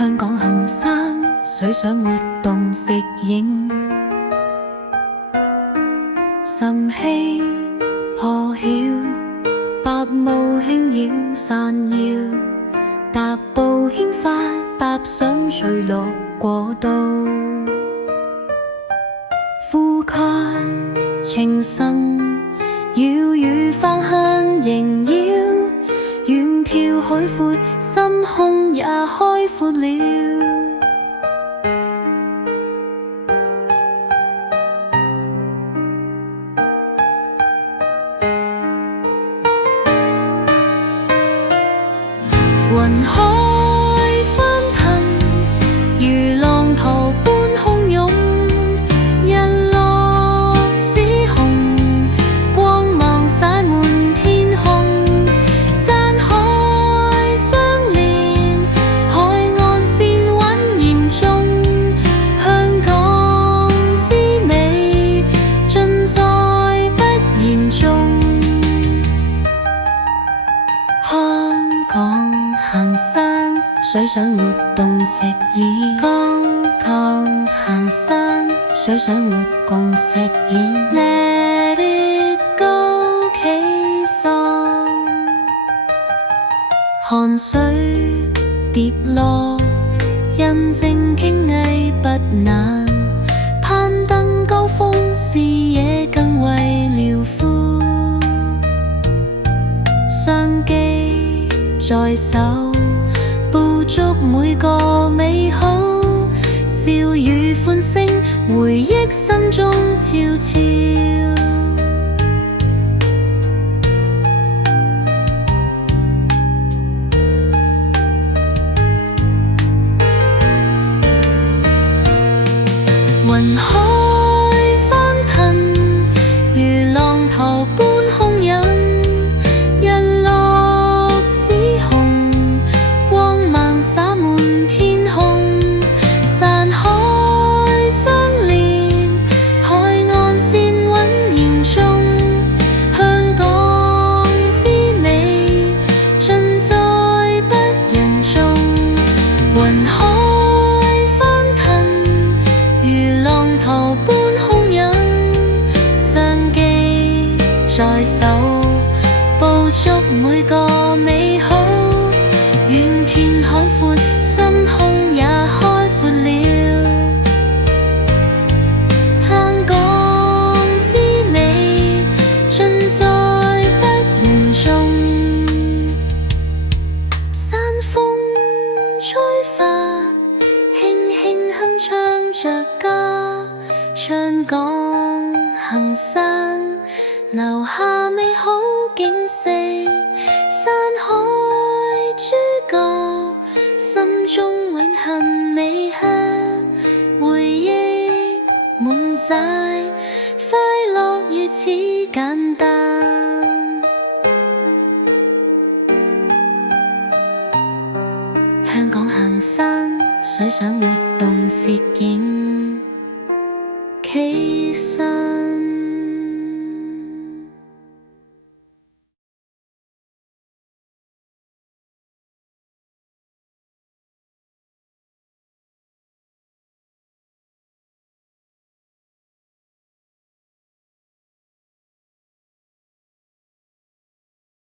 香港行山，水上活動食影，岑氣破曉，白霧輕繞山腰，踏步輕快，踏上垂落過道，呼吸清新，鳥語芳香縈繞，遠眺海闊，心胸也開闊了。雲海翻騰，如浪濤般洶湧，日落紫紅，光芒灑滿天空，山海相連，海岸線蘊然中，香港之美盡在不言中。香港行山，水上活動食演，剛剛行山，水上活動食演。Let it go， 企喪，汗水跌落，印證傾藝不難，攀登高峰，視野更為遼闊，相機在手，捕捉每個美好，笑語歡聲，回憶心中悄悄。雲海翻騰，如浪濤般洶湧，日落紫紅，光芒灑滿天空，山海相連，海岸線蘊然中，香港之美盡在不言中。雲海翻騰，如浪濤般洶湧，相機在手，捕捉每個美好，遠見海闊，心胸也開闊了。香港之美盡在不言中，山風吹拂，輕輕哼唱着歌，唱港行山，留下美好景色，山海諸角，心中永恆美好，回憶滿載，快樂如此簡單。香港行山，水上活動攝影，企實